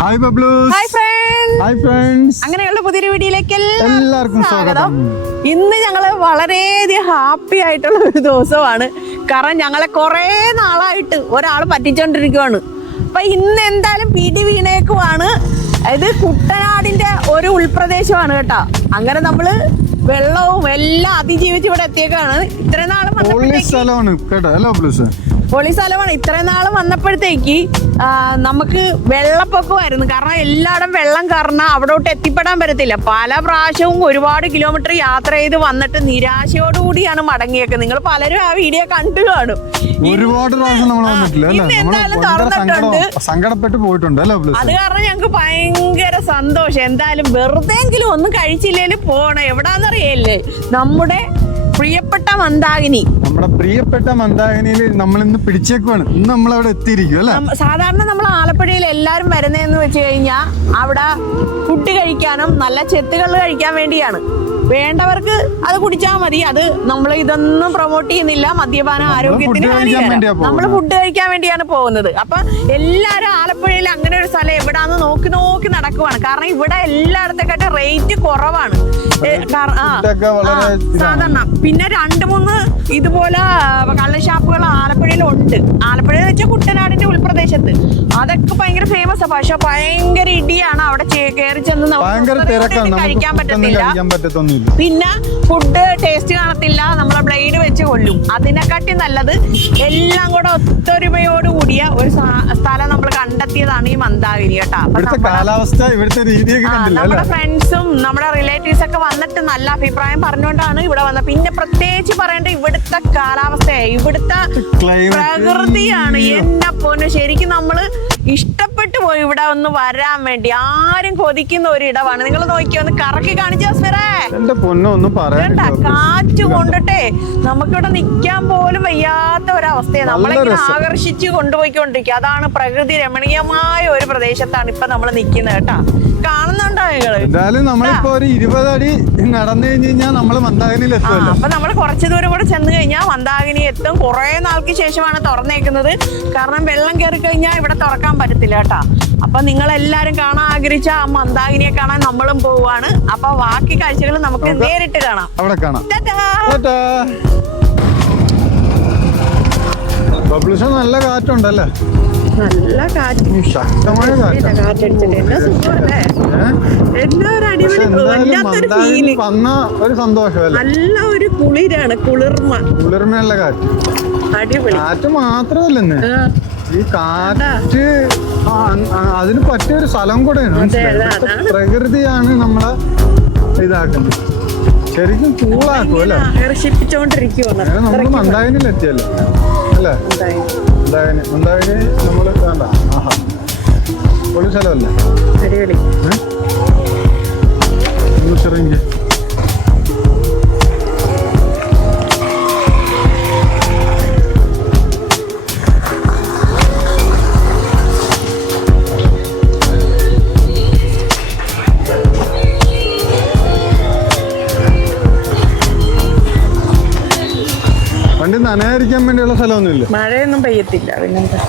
Hi ബബ്ലൂസ്. Hi friends. അങ്ങനെയുള്ള പുതിയൊരു വീഡിയോയിലേക്ക് എല്ലാവർക്കും സ്വാഗതം. ഇന്ന് ഞങ്ങള് വളരെയധികം ഹാപ്പി ആയിട്ടുള്ള ഒരു ദിവസമാണ്. കാരണം ഞങ്ങളെ കുറെ നാളായിട്ട് ഒരാൾ പറ്റിച്ചോണ്ടിരിക്കുവാണ്. അപ്പൊ ഇന്ന് എന്തായാലും പിടി വീണേക്കുവാണ്. ഇത് കുട്ടനാടിന്റെ ഒരു ഉൾപ്രദേശമാണ് കേട്ടോ. അങ്ങനെ നമ്മള് വെള്ളവും എല്ലാം അതിജീവിച്ച് ഇവിടെ എത്തിയേക്കാണ്. ഇത്രയും നാളും പൊളി സ്ഥലമാണ്. ഇത്രയും നാളും വന്നപ്പോഴത്തേക്ക് നമുക്ക് വെള്ളപ്പൊക്കമായിരുന്നു. കാരണം എല്ലായിടും വെള്ളം കാരണം അവിടോട്ട് എത്തിപ്പെടാൻ പറ്റത്തില്ല. പല പ്രാവശ്യവും ഒരുപാട് കിലോമീറ്റർ യാത്ര ചെയ്ത് വന്നിട്ട് നിരാശയോടുകൂടിയാണ് മടങ്ങിയേക്കുന്നത്. നിങ്ങൾ പലരും ആ വീഡിയോ കണ്ടു കാണും. ഒരുപാട് എന്തായാലും തുറന്നിട്ടുണ്ട്. സങ്കടപ്പെട്ട് പോയിട്ടുണ്ട്. അത് കാരണം ഞങ്ങക്ക് ഭയങ്കര സന്തോഷം. എന്തായാലും വെറുതെങ്കിലും ഒന്നും കഴിച്ചില്ലേലും പോണം. എവിടാന്നറിയല്ലേ, നമ്മുടെ പ്രിയപ്പെട്ട മന്ദാകിനി. നമ്മുടെ പ്രിയപ്പെട്ട മന്ദാകിനിയിൽ നമ്മൾ ഇന്ന് പിടിച്ചേക്കുവാണ്. ഇന്ന് നമ്മൾ അവിടെ എത്തിയിരിക്കും അല്ലേ. സാധാരണ നമ്മൾ ആലപ്പുഴയിൽ എല്ലാരും വരുന്നതെന്ന് വെച്ച് കഴിഞ്ഞാൽ അവിടെ ഫുഡ് കഴിക്കാനും നല്ല ചെത്തുകൾ കഴിക്കാൻ വേണ്ടിയാണ്. വേണ്ടവർക്ക് അത് കുടിച്ചാൽ മതി. അത് നമ്മൾ ഇതൊന്നും പ്രൊമോട്ട് ചെയ്യുന്നില്ല. മദ്യപാന ആരോഗ്യത്തിന് നമ്മൾ ഫുഡ് കഴിക്കാൻ വേണ്ടിയാണ് പോകുന്നത്. അപ്പൊ എല്ലാരും ആലപ്പുഴയിൽ അങ്ങനെ ഒരു സ്ഥലം എവിടാന്ന് നോക്കി നോക്കി നടക്കുവാണ്. കാരണം ഇവിടെ എല്ലായിടത്തെക്കാട്ടും റേറ്റ് കുറവാണ് സാധാരണ. പിന്നെ 2-3 ഇതുപോലെ കള്ളഷാപ്പുകൾ ആലപ്പുഴയിലുണ്ട്. ആലപ്പുഴ വെച്ചാൽ കുട്ടനാടിന്റെ ഉൾപ്രദേശത്ത് അതൊക്കെ ഭയങ്കര ഫേമസ്. പക്ഷെ ഭയങ്കര ഇടിയാണ്. അവിടെ കയറി ചെന്ന് കഴിക്കാൻ പറ്റത്തില്ല. പിന്നെ ഫുഡ് ടേസ്റ്റ് കാണത്തില്ല. നമ്മളെ ബ്ലേഡ് വെച്ച് കൊല്ലും. അതിനെക്കാട്ടി നല്ലത് എല്ലാം കൂടെ ഒത്തൊരുമയോട് കൂടിയ ഒരു സ്ഥലം നമ്മൾ കണ്ടെത്തിയതാണ് ഈ മന്ദാകിനി കേട്ടോ. നമ്മുടെ ഫ്രണ്ട്സും നമ്മുടെ റിലേറ്റീവ്സ് ഒക്കെ വന്നിട്ട് നല്ല അഭിപ്രായം പറഞ്ഞുകൊണ്ടാണ് ഇവിടെ വന്നത്. പിന്നെ പ്രത്യേകിച്ച് പറയേണ്ട ഇവിടുത്തെ കാലാവസ്ഥയെ, ഇവിടുത്തെ പ്രകൃതിയാണ്. എന്നെ പൊന്നു, ശരിക്കും നമ്മള് ഇഷ്ടപ്പെട്ടു പോയി ഇവിടെ ഒന്ന് വരാൻ വേണ്ടി. ആരും കൊതിക്കുന്ന ഒരു ഇടമാണ്. നിങ്ങൾ നോക്കിയോ, ഒന്ന് കറക്കി കാണിച്ചു. കാറ്റ് കൊണ്ടിട്ടേ നമുക്കിവിടെ നിൽക്കാൻ പോലും വയ്യാത്ത ഒരവസ്ഥയാണ്. നമ്മളിങ്ങനെ ആകർഷിച്ച് കൊണ്ടുപോയിക്കൊണ്ടിരിക്കുക. അതാണ് പ്രകൃതി രമണീയമായ ഒരു പ്രദേശത്താണ് ഇപ്പൊ നമ്മൾ നിൽക്കുന്നത് കേട്ടാ. കാണുന്നുണ്ടോ നിങ്ങള്? എന്തായാലും നമ്മളിപ്പോ ഒരു 20 അടി നടന്നു കഴിഞ്ഞാൽ നമ്മള് മന്ദാകിനിയിൽ എത്തും. അപ്പൊ നമ്മള് കുറച്ച് ദൂരം കൂടെ ചെന്ന് കഴിഞ്ഞാൽ മന്ദാകിനി എത്തും. കുറെ നാൾക്ക് ശേഷമാണ് തുറന്നേക്കുന്നത്. കാരണം വെള്ളം കയറി കഴിഞ്ഞാൽ ഇവിടെ തുറക്കാൻ പറ്റത്തില്ല കേട്ടാ. അപ്പൊ നിങ്ങളെല്ലാരും കാണാൻ ആഗ്രഹിച്ച ആ മന്ദാകിനിയെ കാണാൻ നമ്മളും പോവാണ്. അപ്പൊ ബാക്കി കാഴ്ചകൾ നമുക്ക് നേരിട്ട് കാണാം. അവിടെ കാണാം. നല്ല കാറ്റുണ്ടല്ലേ. നല്ല കാറ്റ്, ശക്തമായ കാറ്റടിച്ചിട്ട് എന്നാ സുഖമല്ലേ. എന്നാ ഒരു അടിപൊളി വന്ന ഒരു സന്തോഷമല്ലേ. നല്ല ഒരു കുളിരാണ്, കുളിർമയുള്ള കാറ്റ്. അടിപൊളി കാറ്റ് മാത്രമല്ലെന്ന്, ഈ കാറ്റ് അതിന് പറ്റിയൊരു സ്ഥലം കൂടെയാണ്. പ്രകൃതിയാണ് നമ്മളെ ഇതാക്കുന്നത്. ശരിക്കും കൂളാക്കും അല്ലേ. നമ്മള് മന്ദാകിനിയിൽ എത്തിയല്ലേ അല്ലേ. മന്ദാകിനി നമ്മള് വേണ്ട. ആഹാ, പൊളി സ്ഥലമല്ലേ. അടിപൊളി. വണ്ടി നനയാതിരിക്കാൻ വേണ്ടിയുള്ള സ്ഥലമൊന്നുമില്ല. മഴയൊന്നും പെയ്യത്തില്ല. പിന്നെന്താ,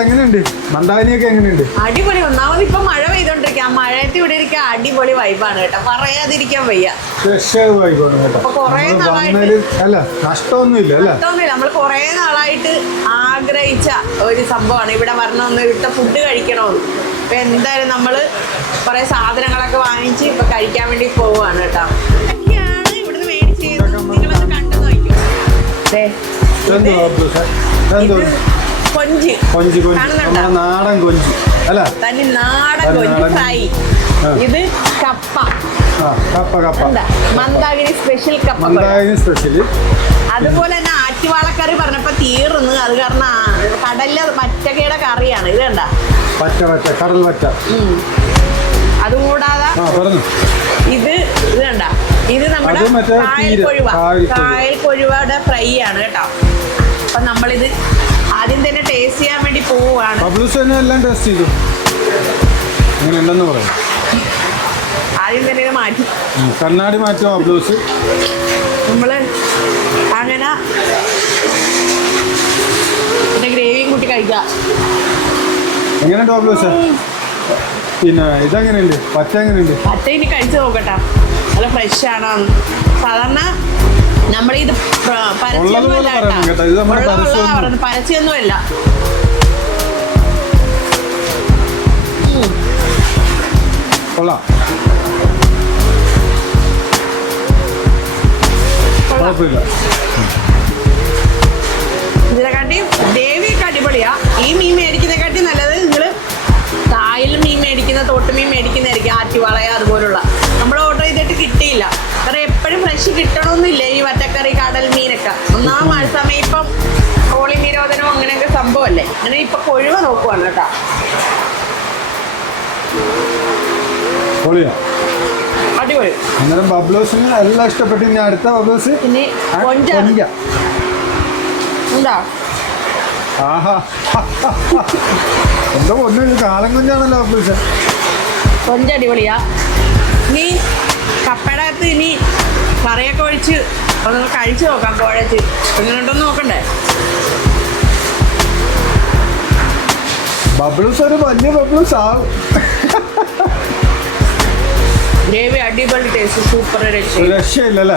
എങ്ങനെയുണ്ട് മന്ദാകിനിയൊക്കെ? എങ്ങനെയുണ്ട്? അടിപൊളി. ഒന്നാമത് ഇപ്പൊ മഴ പെയ്തോണ്ടിരിക്കുക. ആ മഴയത്ത് ഇവിടെ ഇരിക്കാൻ അടിപൊളി വൈബാണ് കേട്ടോ. പറയാതിരിക്കാൻ വയ്യ. നഷ്ടമൊന്നുമില്ല. നമ്മൾ കുറെ നാളായിട്ട് ആഗ്രഹിച്ച ഒരു സംഭവമാണ് ഇവിടെ വരണമെന്ന്, ഇവിടുത്തെ ഫുഡ് കഴിക്കണമെന്ന്. അപ്പൊ എന്തായാലും നമ്മള് കുറെ സാധനങ്ങളൊക്കെ വാങ്ങിച്ച് ഇപ്പൊ കഴിക്കാൻ വേണ്ടി പോവാണ് കേട്ടോ. ഇവിടുന്ന് മേടിച്ച് നിങ്ങളത് കണ്ടു നോക്കിയോ. ദേ, ഇതെന്തോ ബബ്ലൂസേ? ഇതെന്തോ? കൊഞ്ച് കൊഞ്ച് കൊഞ്ച് കാണുന്നുണ്ടോ? നമ്മുടെ നാടൻ കൊഞ്ച് അല്ല? തനി നാടൻ കൊഞ്ച് ഫ്രൈ. ഇത് കപ്പ. കപ്പ കപ്പ എന്താ മന്ദാകിനി സ്പെഷ്യൽ കപ്പ. മന്ദാകിനി സ്പെഷ്യല്. അതുപോലെ തന്നെ ആറ്റുവാളക്കറി പറഞ്ഞപ്പോ തീർന്ന്. അത് കാരണം കടലിലെ പച്ചക്കയുടെ കറിയാണ്. ഇത് കണ്ട പച്ച പച്ച കടൽ പച്ച. അതുകൂടാതെ ഇത് കണ്ട, ഇത് നമ്മുടെ കായൽ കൊഴുവയുടെ ഫ്രൈ ആണ് കേട്ടോ. അപ്പൊ നമ്മളിത് ആദ്യം തന്നെ ടേസ്റ്റ് ചെയ്യാൻ വേണ്ടി പോവുകയാണ്. എല്ലാം ടേസ്റ്റ് ചെയ്തു. അങ്ങനെ ഉണ്ടെന്ന് പറയും. ആദ്യം തന്നെ ഇത് മാറ്റി കണ്ണാടി മാറ്റും ബബ്ലൂസ്. നമ്മള് അങ്ങനെ പിന്നെ ഗ്രേവിയും കൂട്ടി കഴിക്കാം. എങ്ങനെയുണ്ട് ബബ്ലൂസ്? പിന്നെ ഇതെങ്ങനെയുണ്ട്? പച്ച എങ്ങനെയുണ്ട്? പച്ച ഇനി കഴിച്ചു നോക്കട്ടെ, നല്ല ഫ്രഷ് ആണോ. സാധാരണ നമ്മളിത് പരസ്യമൊന്നുമല്ല കേട്ടോ, പരസ്യമൊന്നുമല്ല. കൊള്ളാം. കുഴപ്പമില്ല. ഇതിനെക്കാട്ടി ദേവിയൊക്കെ അടിപൊളിയാ. ഈ മീൻ മേടിക്കുന്നതിനെക്കാട്ടി നല്ലത് നിങ്ങള് കായൽ മീൻ മേടിക്കുന്ന, തോട്ട് മീൻ മേടിക്കുന്നതായിരിക്കും. ആറ്റുവാളയ അതുപോലുള്ള നമ്മൾ ഓർഡർ ചെയ്തിട്ട് കിട്ടിയില്ല. കാരണം എപ്പോഴും ഫ്രഷ് കിട്ടണമെന്നില്ല ഈ പച്ചക്കറി കടൽ മീനൊക്കെ. ഒന്നാം മഴ സമയം ഇപ്പം കോളി നിരോധനവും അങ്ങനെയൊക്കെ സംഭവമല്ലേ. അങ്ങനെ ഇപ്പൊ കൊഴുവ നോക്കുവാണ് കേട്ടോ. അടിപൊളി. അന്നേരം ബബ്ലൂസിന് എല്ലാം ഇഷ്ടപ്പെട്ടു. ഇനി അടുത്ത ബബ്ലൂസ് ഇനി കൊഞ്ചാണ്. എന്താ ആഹാ എന്തോ ഒന്ന് കാലം കൊഞ്ചാണല്ലോ ബബ്ലൂസ്. കൊഞ്ച് അടിപൊളിയാ. ഇനി കപ്പയുടെ അകത്ത് ഇനി കറിയൊക്കെ ഒഴിച്ച് ഒന്ന് കഴിച്ചു നോക്കാം. കുഴച്ച് എങ്ങനെയുണ്ടെന്ന് നോക്കണ്ടേ. ബബ്ലൂസ് ഒരു വലിയ ബബ്ലൂസ് ആവും. ഗ്രേവി അടിപൊളി ടേസ്റ്റ്, സൂപ്പർ രക്ഷയില്ലല്ലേ.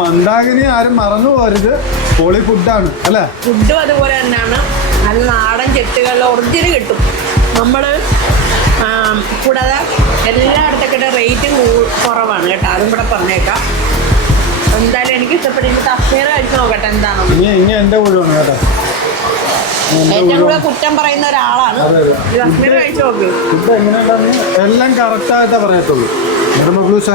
മന്ദാകിനി ആരും മറന്നു പോരുത്. പൊളി ഫുഡാണ് അല്ലേ? ഫുഡും അതുപോലെ തന്നെയാണ്. നല്ല നാടൻ ചെട്ടുകളിൽ ഒറിജിനൽ കിട്ടും. നമ്മൾ കൂടാതെ എല്ലായിടത്തൊക്കെ റേറ്റും കുറവാണ് കേട്ടോ. അതും കൂടെ പറഞ്ഞേക്കാം. എന്തായാലും എനിക്ക് ഇഷ്ടപ്പെട്ടു. തസ്മീർ കഴിച്ചു നോക്കട്ടെ എന്താണോ. ഇനി എൻ്റെ കൂടെയാണ് കേട്ടോ. ഏറ്റവും കൂടുതൽ കുറ്റം പറയുന്ന ഒരാളാണ്. തസ്മീർ കഴിച്ചു നോക്ക്. ഫുഡ് എങ്ങനെയുണ്ടെന്ന് എല്ലാം കറക്റ്റായിട്ടേ പറയത്തുള്ളൂ. ബബ്ലൂസാ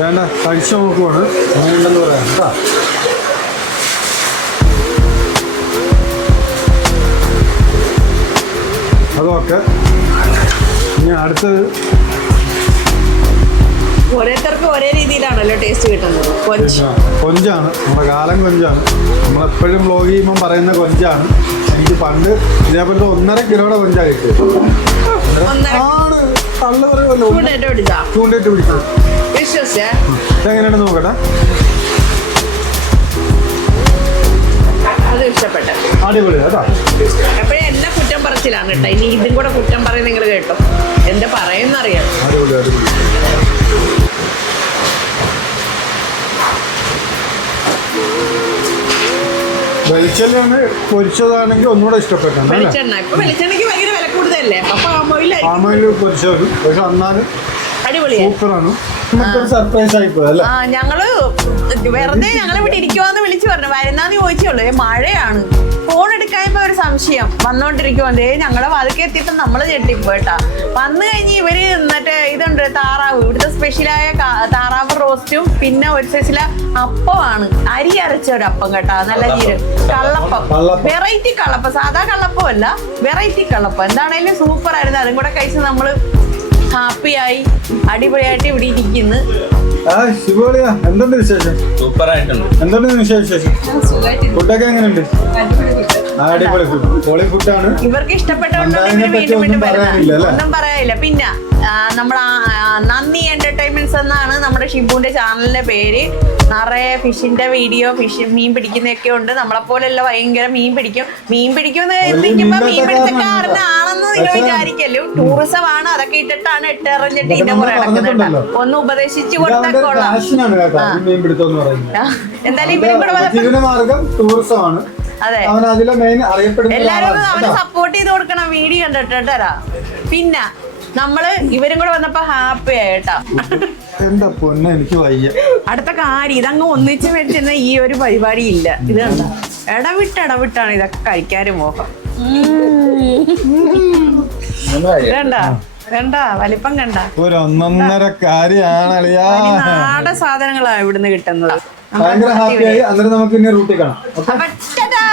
വേണ്ട കഴിച്ചു നോക്കുവാണ്. എങ്ങനെയുണ്ടെന്ന് പറയാം കേട്ടോ. അതൊക്കെ ഇനി അടുത്തത് ഓരോരുത്തർക്കും ഒരേ രീതിയിലാണല്ലോ ടേസ്റ്റ് കിട്ടുന്നത്. കൊഞ്ചാണ് നമ്മുടെ കാലം കൊഞ്ചാണ്. നമ്മളെപ്പോഴും വ്ലോഗ് ചെയ്യുമ്പം പറയുന്ന കൊഞ്ചാണ്. എനിക്ക് പണ്ട് ഇതേപോലത്തെ 1.5 കിലോയുടെ കൊഞ്ചാണ് കിട്ടിയത്. ആണ് തള്ളു പറയുമല്ലോ. ചൂണ്ടിട്ട് പിടിച്ചത്. ഇതെങ്ങനെയാണെന്ന് നോക്കട്ടെ. അത് ഇഷ്ടപ്പെട്ടു. അടിപൊളി കേട്ടോ. എപ്പോഴും എന്നെ കുറ്റം പറച്ചിലാണ് കേട്ടോ. ഇനി ഇതും കൂടെ കുറ്റം പറയും നിങ്ങൾ കേട്ടോ. എന്താ പറയുന്നറിയാം. അടിപൊളി അടിപൊളി. വെളിച്ചെണ്ണ പൊരിച്ചതാണെങ്കിൽ ഒന്നുകൂടെ ഇഷ്ടപ്പെട്ടു. വെളിച്ചെണ്ണ ഇപ്പൊ വെളിച്ചെണ്ണയ്ക്ക് ഭയങ്കര വില കൂടുതലല്ലേ. പാമോയിൽ പൊരിച്ചത് പക്ഷെ എന്നാലും അടിപൊളിയാണ്. സൂപ്പറാണ്. സർപ്രൈസ് ആയിപ്പോ അല്ലേ. ഞങ്ങള് വെറുതെ ഞങ്ങൾ ഇവിടെ ഇരിക്കുവാന്ന് വിളിച്ചു പറഞ്ഞു. വരുന്നാന്ന് ചോദിച്ചുള്ളൂ. മഴയാണ്. ഫോൺ എടുക്കായപ്പോ ഒരു സംശയം വന്നോണ്ടിരിക്കുവേ. ഞങ്ങളെ വാതിക്കെ എത്തിയിട്ട് നമ്മള് ഞെട്ടിപ്പോട്ടാ. വന്നു കഴിഞ്ഞ് ഇവര് മറ്റേ ഇതുണ്ട് താറാവ്. ഇവിടുത്തെ സ്പെഷ്യലായ താറാവ് റോസ്റ്റും പിന്നെ ഒരു സ്പെഷ്യല അപ്പമാണ്. അരി അരച്ച ഒരു അപ്പം കേട്ടാ. നല്ല ജീരം കള്ളപ്പം. വെറൈറ്റി കള്ളപ്പം. സാധാ കള്ളപ്പം അല്ല, വെറൈറ്റി കള്ളപ്പം. എന്താണേലും സൂപ്പർ ആയിരുന്നു. അതും കൂടെ കഴിച്ച് നമ്മള് ഹാപ്പിയായി അടിപൊളിയായിട്ട് ഇവിടെ ഇരിക്കുന്നു. എന്തുണ്ട് വിശേഷം? സൂപ്പർ ആയിട്ടുണ്ട്. എന്തുണ്ട് വിശേഷം? ഫുഡൊക്കെ എങ്ങനെയുണ്ട്? അടിപൊളി ഫുഡ്, പൊളി ഫുഡാണ്. ഇവർക്ക് ഇഷ്ടപ്പെട്ടോണ്ട് ഒന്നും പറയാനില്ല. പിന്നെ നമ്മുടെ നന്ദി എന്റർടൈൻമെന്റ്സ് എന്നാണ് നമ്മുടെ ഷിബുവിന്റെ ചാനലിന്റെ പേര്. നിറയെ ഫിഷിന്റെ വീഡിയോ, മീൻ പിടിക്കുന്നൊക്കെ ഉണ്ട്. നമ്മളെ പോലെയല്ല ഭയങ്കര മീൻ പിടിക്കും. മീൻ പിടിക്കുമെന്ന് എത്തിക്കുമ്പോ മീൻ പിടുത്തക്കാരനാണെന്ന് നിങ്ങൾ വിചാരിക്കല്ലോ. ടൂറിസം ആണ്. അതൊക്കെ ഇട്ടിട്ടാണ് ഇട്ടെറിഞ്ഞിട്ട് ഇതിന്റെ പുറകെ നടക്കുന്നുണ്ട്. ഒന്ന് ഉപദേശിച്ചു കൊടുത്താൽ കൊള്ളാം. എന്തായാലും ഇവരും കൂടെ അതെ, എല്ലാരും അവനെ സപ്പോർട്ട് ചെയ്ത് കൊടുക്കണം വീഡിയോ കണ്ടിട്ടാ. പിന്നെ നമ്മള് ഇവരും കൂടെ വന്നപ്പോ ഹാപ്പി ആയിട്ടാ. എന്റെ പൊന്നെ എനിക്ക് വയ്യ. അടുത്ത കാര്യം ഇതങ്ങ് ഒന്നിച്ച് മേടിച്ചിരുന്ന ഈ ഒരു പരിപാടി ഇല്ല. ഇത് കണ്ട ഇടവിട്ടാണ് ഇതൊക്കെ കഴിക്കാനും മോഹം. കണ്ട വലിപ്പം കണ്ട ഒരു ഒന്നൊന്നര കാര്യമാണ് അളിയാ. നാടൻ സാധനങ്ങളാണ് ഇവിടുന്ന് കിട്ടുന്നത്. ഭയങ്കര ഹാപ്പിയായി. അന്നേരം നമുക്ക് ഇനി റൂട്ടിൽ കാണാം. അപ്പൊ ടാറ്റാ.